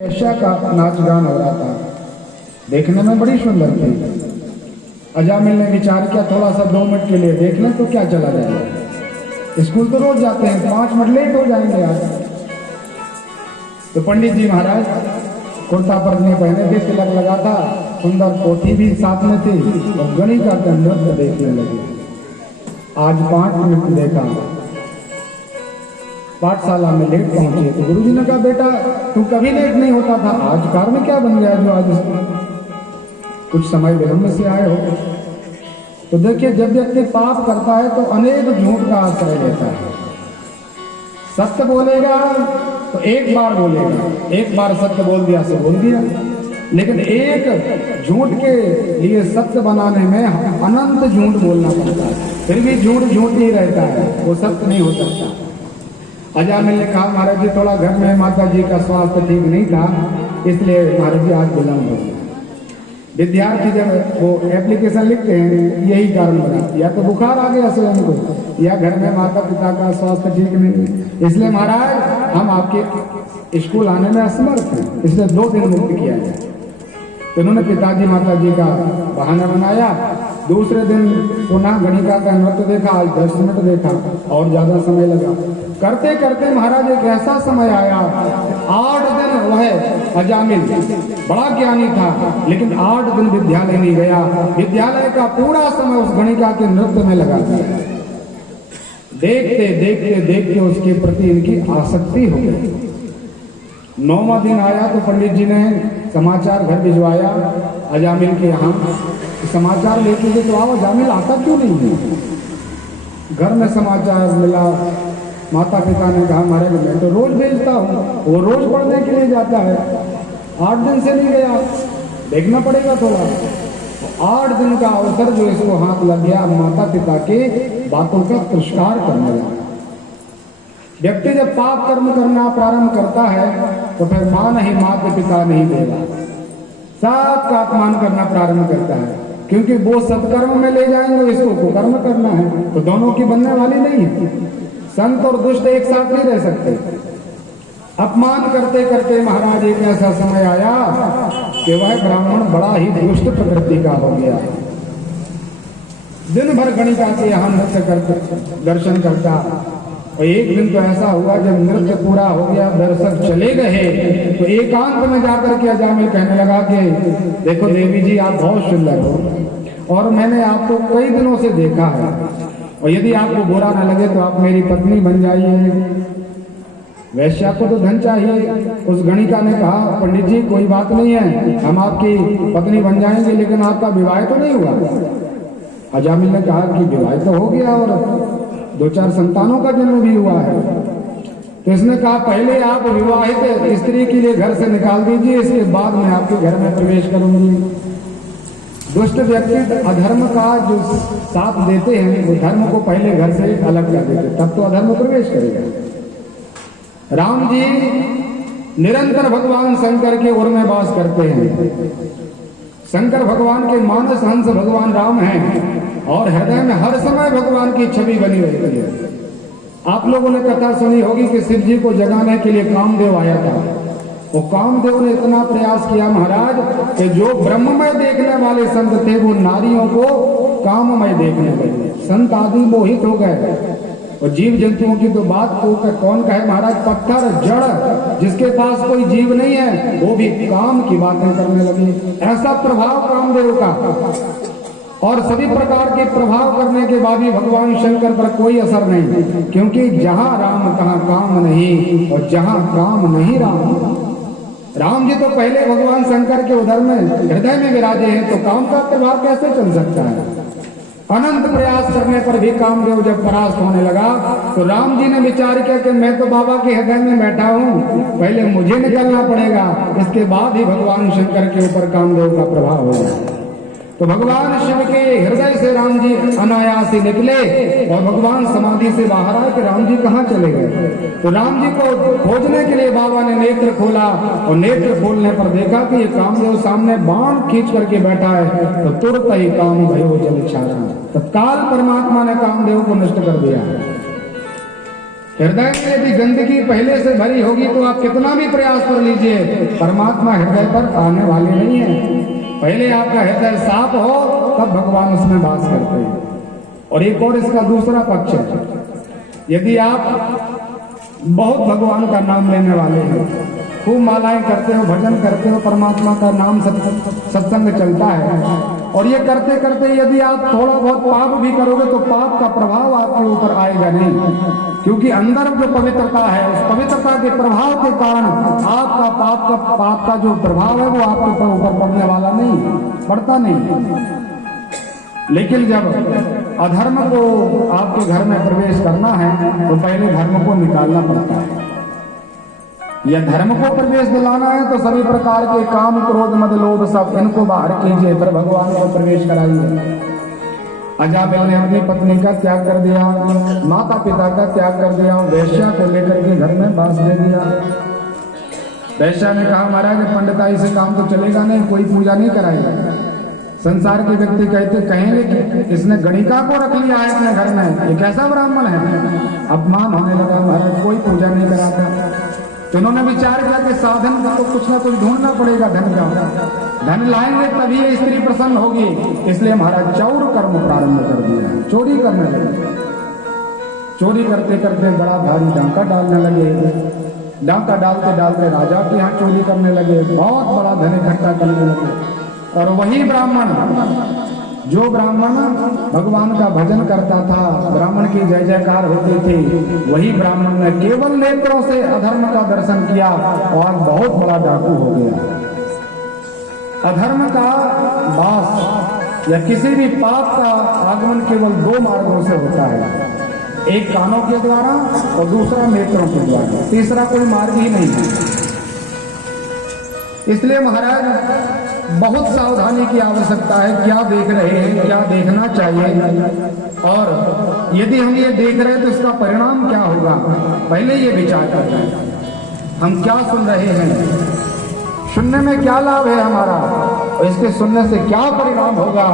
वेश्या का नाच गान हो रहा था, देखने में बड़ी सुंदर थी। अजामिल ने विचार किया थोड़ा सा 2 मिनट के लिए देख लें तो क्या चला जाएगा, स्कूल तो रोज जाते हैं, 5 मिनट लेट हो जाएंगे आज। तो पंडित जी महाराज कुर्ता पगड़ी पहने थे, तिलक लगा था, सुंदर पोथी भी साथ में थी और गणिका का नृत्य देखने लगे। आज 5 मिनट देखा, पाठशाला में लेट पहुंचे तो गुरुजी ने कहा बेटा तू कभी लेट नहीं होता था, आज कार में क्या बन गया जो आज कुछ समय विलंब से आए हो। तो देखिए जब व्यक्ति पाप करता है तो अनेक झूठ का आश्रय लेता है। सत्य बोलेगा तो एक बार बोलेगा, एक बार सत्य बोल दिया से बोल दिया, लेकिन एक झूठ के लिए सत्य बनाने में अनंत झूठ बोलना पड़ता है, फिर भी झूठ झूठ ही रहता है, वो सत्य नहीं हो सकता। अजामिल ने कहा महाराज जी थोड़ा घर में माता जी का स्वास्थ्य ठीक नहीं था, इसलिए महाराज जी आज विलंब हो गया। विद्यार्थी जब वो एप्लीकेशन लिखते हैं यही कारण बना, या तो बुखार आ गया स्वयं को, या घर में माता पिता का स्वास्थ्य ठीक नहीं, इसलिए महाराज हम आपके स्कूल आने में असमर्थ हैं, इसलिए 2 दिन मुक्त किया जाए। तो इन्होंने पिताजी माता जी का बहाना बनाया। दूसरे दिन पुनः गणिका का नृत्य देखा, आज 10 मिनट देखा और ज्यादा समय लगा। करते करते महाराज एक ऐसा समय आया, 8 दिन वह अजामिल बड़ा ज्ञानी था, लेकिन 8 दिन विद्यालय नहीं गया। विद्यालय का पूरा समय उस गणिका के नृत्य में लगा दिया। देखते देखते देखते उसके प्रति इनकी आसक्ति हो गई। 9वां दिन आया तो पंडित जी ने समाचार घर भिजवाया अजामिल के यहाँ, समाचार लेके गए तो आओ अजामिल आता क्यों नहीं है। घर में समाचार मिला, माता पिता ने कहा महाराज मैं तो रोज भेजता हूँ, वो रोज पढ़ने के लिए जाता है, 8 दिन से नहीं गया, देखना पड़ेगा थोड़ा। 8 दिन का अवसर जो इसको हाथ लग गया, माता पिता के बातों का तिरस्कार करने लगा। व्यक्ति जब पाप कर्म करना प्रारंभ करता है तो फिर मां नहीं, माता पिता नहीं देगा, सबका अपमान करना प्रारंभ करता है, क्योंकि वो सत्कर्म में ले जाएंगे, इसको कुकर्म करना है, तो दोनों की बनने वाली नहीं है। संत और दुष्ट एक साथ नहीं रह सकते। अपमान करते करते महाराज एक ऐसा समय आया कि वह ब्राह्मण बड़ा ही दुष्ट प्रकृति का हो गया। दिन भर गणिका के यहाँ नृत्य करता, दर्शन करता, और एक दिन तो ऐसा हुआ जब नृत्य पूरा हो गया, दर्शक चले गए, तो एकांत में जाकर के अजामिल कहने लगा कि देखो देवी जी आप बहुत सुंदर हो और मैंने आपको कई दिनों से देखा है, और यदि आपको बुरा ना लगे तो आप मेरी पत्नी बन जाइए। वैश्या को तो धन चाहिए। उस गणिका ने कहा पंडित जी कोई बात नहीं है, हम आपकी पत्नी बन जाएंगे, लेकिन आपका विवाह तो नहीं हुआ। अजामिल ने कहा कि विवाह तो हो गया और 2-4 संतानों का जन्म भी हुआ है। तो इसने कहा पहले आप विवाहित स्त्री के लिए घर से निकाल दीजिए, इसके बाद मैं आपके घर में प्रवेश करूंगी। दुष्ट व्यक्ति अधर्म का जो साथ देते हैं वो धर्म को पहले घर से अलग कर देते, तब तो अधर्म प्रवेश करेगा। राम जी निरंतर भगवान शंकर के उर में वास करते हैं। शंकर भगवान के मानस हंस भगवान राम हैं और हृदय में हर समय भगवान की छवि बनी रहती है। आप लोगों ने कथा सुनी होगी कि शिव जी को जगाने के लिए कामदेव आया था। वो कामदेव ने इतना प्रयास किया महाराज कि जो ब्रह्ममय देखने वाले संत थे वो नारियों को काममय देखने लगे। संत आदि मोहित हो गए, और जीव जंतुओं की तो बात को कौन कहे महाराज। पत्थर जड़ जिसके पास कोई जीव नहीं है वो भी काम की बातें करने लगे। ऐसा प्रभाव कामदेव का, और सभी प्रकार के प्रभाव करने के बाद भी भगवान शंकर पर कोई असर नहीं, क्योंकि जहां राम तहां काम नहीं, और जहां काम नहीं राम। राम जी तो पहले भगवान शंकर के उधर में हृदय में विराजे हैं, तो काम का प्रभाव कैसे चल सकता है। अनंत प्रयास करने पर भी कामदेव जब परास्त होने लगा तो राम जी ने विचार किया कि मैं तो बाबा के हृदय में बैठा हूँ, पहले मुझे निकलना पड़ेगा, इसके बाद ही भगवान शंकर के ऊपर कामदेव का प्रभाव होगा। तो भगवान शिव के हृदय से राम जी अनायास ही निकले और भगवान समाधि से बाहर आए कि राम जी कहाँ चले गए। तो राम जी को खोजने के लिए बाबा ने नेत्र खोला, और नेत्र खोलने पर देखा कि ये कामदेव सामने बाण खींच करके बैठा है। तो तुरंत ही काम भयो जल छाड़ा, तत्काल परमात्मा ने कामदेव को नष्ट कर दिया। हृदय में यदि गंदगी पहले से भरी होगी तो आप कितना भी प्रयास कर लीजिए, परमात्मा हृदय पर आने वाले नहीं है। पहले आपका हृदय साफ हो तब भगवान उसमें वास करते हैं। और एक और इसका दूसरा पक्ष है, यदि आप बहुत भगवान का नाम लेने वाले हैं, खूब मालाएं करते हो, भजन करते हो, परमात्मा का नाम सत्संग चलता है, और ये करते करते यदि आप थोड़ा बहुत पाप भी करोगे तो पाप का प्रभाव आपके ऊपर आएगा नहीं, क्योंकि अंदर जो पवित्रता है उस पवित्रता के प्रभाव के कारण आपका पाप का जो प्रभाव है वो आपके ऊपर पड़ने वाला नहीं, पड़ता नहीं। लेकिन जब अधर्म को आपके घर में प्रवेश करना है तो पहले धर्म को निकालना पड़ता है। या धर्म को प्रवेश दिलाना है तो सभी प्रकार के काम, क्रोध, मद, लोभ सब इनको बाहर कीजिए, फिर भगवान को प्रवेश कराइए। अजामिल ने अपनी पत्नी का त्याग कर दिया, माता पिता का त्याग कर दिया, वैश्या को लेकर के घर में बांस दे दिया। वैश्या ने कहा महाराज पंडिताई से काम तो चलेगा नहीं, कोई पूजा नहीं कराएगा। संसार के व्यक्ति कहेंगे कि इसने गणिका को रख लिया है अपने घर में, ये कैसा ब्राह्मण है। अपमान होने लगा, महाराज कोई पूजा नहीं कराता। तो उन्होंने विचार किया कि साधन तो कुछ ना कुछ ढूंढना पड़ेगा धन का, धन लाएंगे तभी ये स्त्री प्रसन्न होगी। इसलिए महाराज चौर कर्म प्रारंभ कर दिया, चोरी करने लगे। चोरी करते करते बड़ा भारी डांका डालने लगे, डांका डालते डालते राजा के यहाँ चोरी करने लगे, बहुत बड़ा धन इकट्ठा करने लगे। और वही ब्राह्मण, जो ब्राह्मण भगवान का भजन करता था, ब्राह्मण की जय जयकार होती थी, वही ब्राह्मण ने केवल नेत्रों से अधर्म का दर्शन किया और बहुत बड़ा डाकू हो गया। अधर्म का वास या किसी भी पाप का आगमन केवल दो मार्गों से होता है, एक कानों के द्वारा और दूसरा नेत्रों के द्वारा, तीसरा कोई मार्ग ही नहीं है। इसलिए महाराज बहुत सावधानी की आवश्यकता है, क्या देख रहे हैं, क्या देखना चाहिए, और यदि हम ये देख रहे हैं तो इसका परिणाम क्या होगा, पहले ये विचार करना है। हम क्या सुन रहे हैं, सुनने में क्या लाभ है हमारा, और इसके सुनने से क्या परिणाम होगा,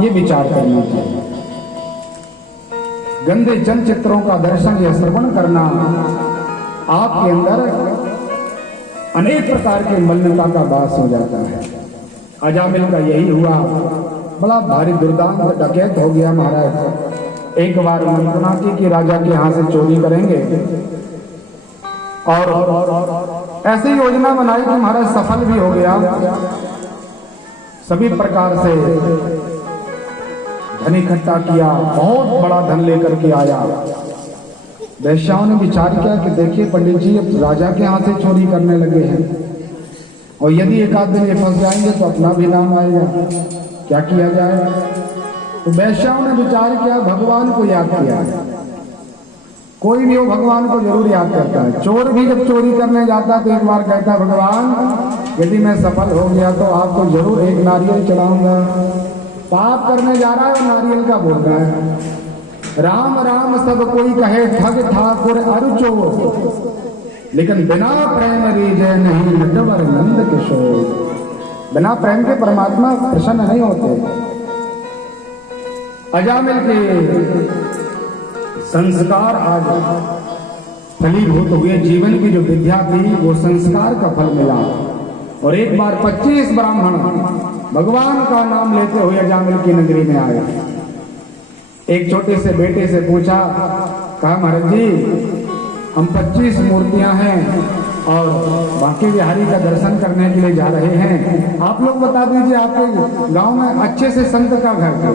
ये विचार करना चाहिए। गंदे चलचित्रों का दर्शन या श्रवण करना आपके अंदर अनेक प्रकार के मलिनता का वास हो जाता है। अजामिल का यही हुआ, बड़ा भारी दुर्दांत डकैत हो गया महाराज। एक बार मंत्रणा की कि राजा के यहाँ से चोरी करेंगे, और ऐसी योजना बनाई कि महाराज सफल भी हो गया। सभी प्रकार से धन इकट्ठा किया, बहुत बड़ा धन लेकर के आया। वैश्याओं ने विचार किया कि देखिए पंडित जी, अब राजा के यहाँ से चोरी करने लगे हैं, और यदि एक आध दिन ये फंस जाएंगे तो अपना भी नाम आएगा, क्या किया जाए। तो वैश्याओं ने विचार किया, भगवान को याद किया। कोई भी हो भगवान को जरूर याद करता है। चोर भी जब चोरी करने जाता तो एक बार कहता है, भगवान यदि मैं सफल हो गया तो आपको जरूर एक नारियल चढ़ाऊंगा। पाप करने जा रहा है और नारियल का बोल रहा है। राम राम सब कोई कहे, ठग ठाकुर अरु चोर, लेकिन बिना प्रेम रीजे नहीं नटवर नंद किशोर। बिना प्रेम के परमात्मा प्रसन्न नहीं होते। अजामिल के संस्कार आज फलीभूत हुए, जीवन की जो विद्या थी वो संस्कार का फल मिला। और एक बार 25 ब्राह्मण भगवान का नाम लेते हुए अजामिल की नगरी में आए। एक छोटे से बेटे से पूछा, कहा महाराज जी हम 25 मूर्तियां हैं और बांके बिहारी का दर्शन करने के लिए जा रहे हैं, आप लोग बता दीजिए आपके गांव में अच्छे से संत का घर है,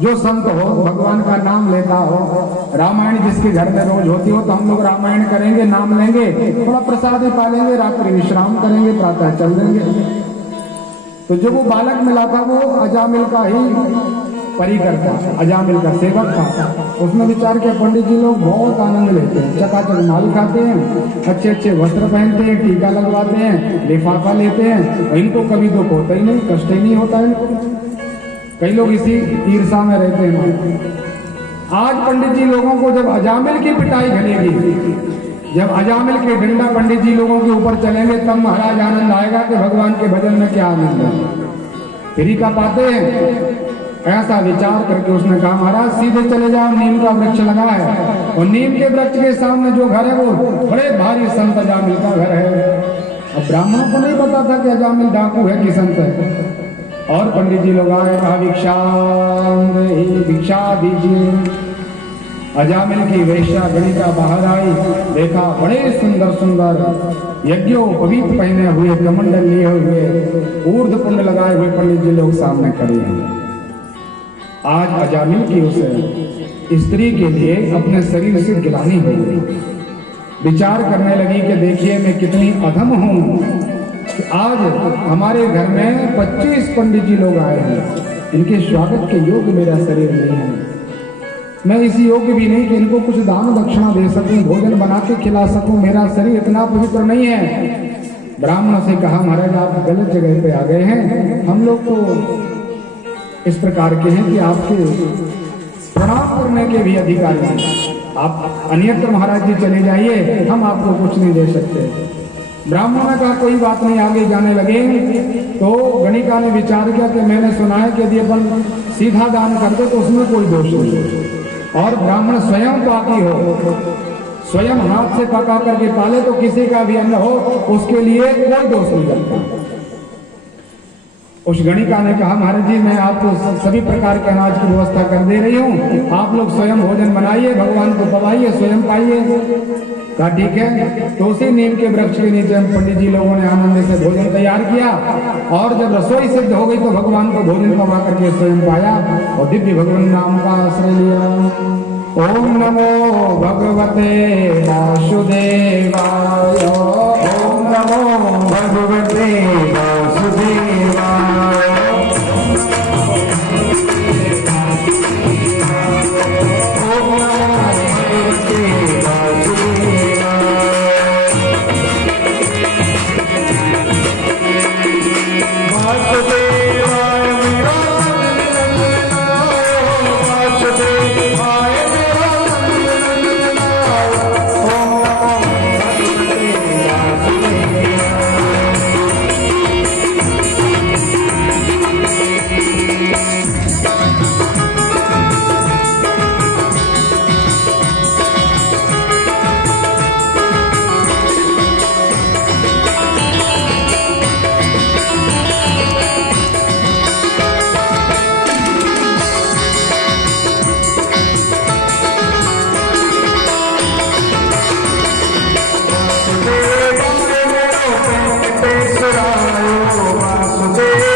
जो संत हो, भगवान का नाम लेता हो, रामायण जिसके घर में रोज होती हो, तो हम लोग रामायण करेंगे, नाम लेंगे, थोड़ा प्रसाद ही पालेंगे, रात्रि विश्राम करेंगे, प्रातः चल देंगे। तो जो वो बालक मिला था वो अजामिल का ही परिकर था, अजामिल का सेवक था। उसने विचार किया पंडित जी लोग बहुत आनंद लेते हैं, चकाचक माल खाते हैं, अच्छे अच्छे वस्त्र पहनते हैं, टीका लगवाते हैं, लिफाफा लेते हैं, इनको कभी दुख होता ही नहीं, कष्ट ही नहीं होता है। कई लोग इसी ईर्षा में रहते हैं। आज पंडित जी लोगों को जब अजामिल की पिटाई घलेगी, जब अजामिल के डंडा पंडित जी लोगों के ऊपर चलेंगे, तब महाराज आनंद आएगा कि भगवान के भजन में क्या आनंद है। फ्री का पाते हैं, ऐसा विचार करके उसने कहा महाराज सीधे चले जाओ, नीम का वृक्ष लगा है और नीम के वृक्ष के सामने जो घर है वो बड़े भारी संत अजामिल का घर है। अब ब्राह्मणों को नहीं पता था कि अजामिल डाकू है कि संत है। और पंडित जी लोग आए, कहा भिक्षा दीजिए। अजामिल की वेश्या गणिका बाहर आई, देखा बड़े सुंदर सुंदर यज्ञोपवीत पहने हुए, कमंडल लिए हुए, ऊर्ध्व पुंड लगाए हुए पंडित जी लोग सामने खड़े हैं। आज अजामिल की उस स्त्री के लिए अपने शरीर से गिलानी हो गई। विचार करने लगी कि देखिए मैं कितनी अधम हूं कि आज हमारे घर में 25 पंडित जी लोग आए हैं, इनके स्वागत के योग्य मेरा शरीर नहीं है। मैं इस योग्य भी नहीं कि इनको कुछ दान दक्षिणा दे सकूं, भोजन बना के खिला सकूं, मेरा शरीर इतना पवित्र नहीं है। ब्राह्मण से कहा महाराज आप गलत जगह पे आ गए हैं, हम लोग तो इस प्रकार के हैं कि आपके प्रणाम करने के भी अधिकारी हैं, आप अन्यत्र महाराज जी चले जाइए, हम आपको कुछ नहीं दे सकते। ब्राह्मण ने कहा कोई बात नहीं, आगे जाने लगे तो गणिका ने विचार किया कि मैंने सुना है कि यदि अपन सीधा दान करते तो उसमें कोई दोष नहीं, और ब्राह्मण स्वयं पापी हो, स्वयं हाथ से पका करके पाले तो किसी का भी अन्न हो उसके लिए कोई दोष नहीं लगता। उस गणिका ने कहा महाराज जी मैं आपको सभी प्रकार के अनाज की व्यवस्था कर दे रही हूँ, आप लोग स्वयं भोजन बनाइए, भगवान को पवाइए, स्वयं पाइए। कहा ठीक है। तो उसी नीम के वृक्ष के नीचे पंडित जी लोगों ने आनंद से भोजन तैयार किया, और जब रसोई सिद्ध हो गई तो भगवान को भोजन पवा करके स्वयं पाया और दिव्य भगवान नाम का आश्रय लिया। ओम नमो भगवते वासुदेवाय, ओम नमो भगवते वासुदेवाय। वासुदेव